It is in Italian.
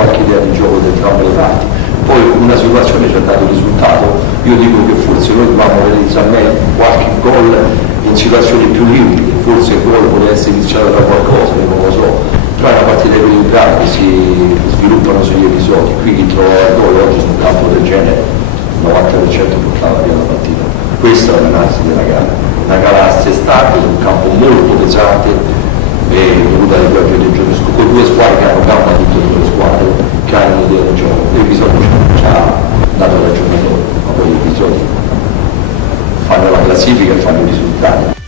qualche idea di gioco da entrambe le parti. Poi una situazione ci ha dato il risultato, io dico che forse noi dobbiamo realizzare meglio qualche gol in situazioni più limiti, forse il gol poteva essere iniziato da qualcosa, io non lo so, però è una partita equilibrata che si sviluppano sugli episodi, qui chi trova il gol oggi su un campo del genere, il 90% portava via la partita. Questa è l'analisi della gara a sé stante, su un campo molto pesante e dovuta alle piogge dei giorni scorsi, con due squadre che hanno gamba tutte e due le squadre che hanno un'idea del gioco, l'episodio ci ha dato ragione loro, ma poi gli episodi fanno la classifica e fanno i risultati.